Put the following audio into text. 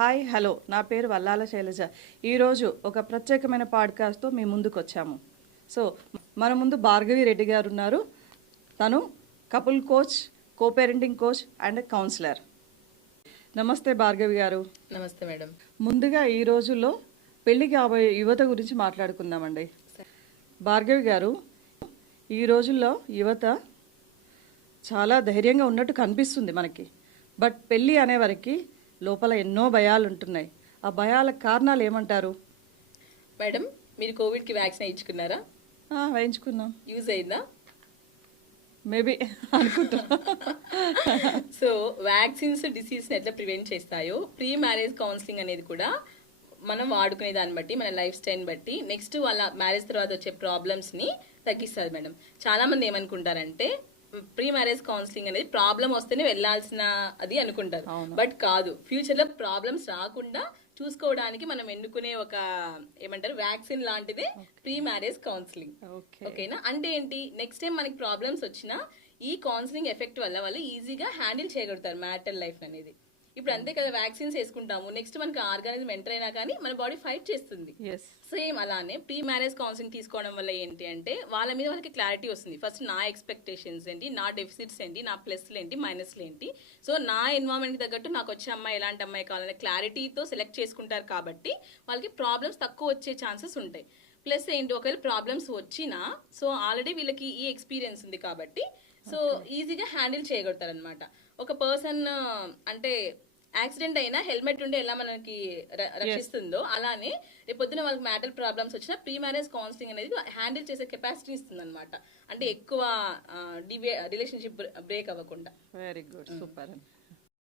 Hi hello నా పేరు వల్లాల శైలజ. ఈరోజు ఒక ప్రత్యేకమైన పాడ్కాస్ట్తో మీ ముందుకు వచ్చాము. సో మన ముందు భార్గవి రెడ్డి గారు ఉన్నారు. తను couple coach, co parenting coach and councillor. నమస్తే భార్గవి గారు. నమస్తే మేడం. ముందుగా ఈ రోజుల్లో పెళ్లి కాబోయే యువత గురించి మాట్లాడుకుందామండి. భార్గవి గారు, ఈ రోజుల్లో యువత చాలా ధైర్యంగా ఉన్నట్టు కనిపిస్తుంది మనకి. బట్ పెళ్ళి అనేవారికి లోపల ఎన్నో భయాలు ఉంటున్నాయి. ఆ భయాల కారణాలు ఏమంటారు? మేడం, మీరు కోవిడ్కి వ్యాక్సిన్ వేయించుకున్నారా? వేయించుకున్నాం. యూజ్ అయిందా? మేబీ అనుకుంటా. సో వ్యాక్సిన్స్ డిసీజ్ని ఎట్లా ప్రివెంట్ చేస్తాయో, ప్రీ మ్యారేజ్ కౌన్సిలింగ్ అనేది కూడా మనం వాడుకునే దాన్ని బట్టి, మన లైఫ్ స్టైల్ బట్టి నెక్స్ట్ వాళ్ళ మ్యారేజ్ తర్వాత వచ్చే ప్రాబ్లమ్స్ని తగ్గిస్తుంది మేడం. చాలా మంది ఏమనుకుంటారంటే ప్రీ మ్యారేజ్ కౌన్సిలింగ్ అనేది ప్రాబ్లం వస్తేనే వెళ్లాల్సిన అది అనుకుంటారు. బట్ కాదు, ఫ్యూచర్ లో ప్రాబ్లమ్స్ రాకుండా చూసుకోవడానికి మనం ఎన్నుకునే ఒక ఏమంటారు వ్యాక్సిన్ లాంటిదే ప్రీ మ్యారేజ్ కౌన్సిలింగ్. ఓకేనా? అంటే ఏంటి, నెక్స్ట్ టైం మనకి ప్రాబ్లమ్స్ వచ్చినా ఈ కౌన్సిలింగ్ ఎఫెక్ట్ వల్ల వాళ్ళు ఈజీగా హ్యాండిల్ చేయగలుగుతారు మ్యారిటల్ లైఫ్ అనేది. ఇప్పుడు అంతే కదా, వ్యాక్సిన్స్ వేసుకుంటాము, నెక్స్ట్ మనకి ఆర్గానిజం ఎంటర్ అయినా కానీ మన బాడీ ఫైట్ చేస్తుంది. సేమ్ అలానే ప్రీ మ్యారేజ్ కౌన్సిలింగ్ తీసుకోవడం వల్ల ఏంటి అంటే వాళ్ళ మీద వాళ్ళకి క్లారిటీ వస్తుంది. ఫస్ట్ నా ఎక్స్పెక్టేషన్స్ ఏంటి, నా డెఫిసిట్స్ ఏంటి, నా ప్లస్లు ఏంటి, మైనస్లు ఏంటి. సో నా ఎన్వైరన్మెంట్కి తగ్గట్టు నాకు వచ్చే అమ్మాయి ఎలాంటి అమ్మాయి కావాలనే క్లారిటీతో సెలెక్ట్ చేసుకుంటారు కాబట్టి వాళ్ళకి ప్రాబ్లమ్స్ తక్కువ వచ్చే ఛాన్సెస్ ఉంటాయి. ప్లస్ ఏంటి, ఒకవేళ ప్రాబ్లమ్స్ వచ్చినా సో ఆల్రెడీ వీళ్ళకి ఈ ఎక్స్పీరియన్స్ ఉంది కాబట్టి సో ఈజీగా హ్యాండిల్ చేయగలుగుతారు అనమాట. ఒక పర్సన్ అంటే యాక్సిడెంట్ అయినా హెల్మెట్ ఉంటే ఎలా మనకి రక్షిస్తుందో అలానే రేపొద్దున వాళ్ళకి మ్యాటర్ ప్రాబ్లమ్స్ వచ్చినా ప్రీ మ్యారేజ్ కౌన్సిలింగ్ అనేది హ్యాండిల్ చేసే కెపాసిటీ ఇస్తుంది అనమాట. అంటే ఎక్కువ రిలేషన్షిప్ బ్రేక్ అవ్వకుండా. Very good, super.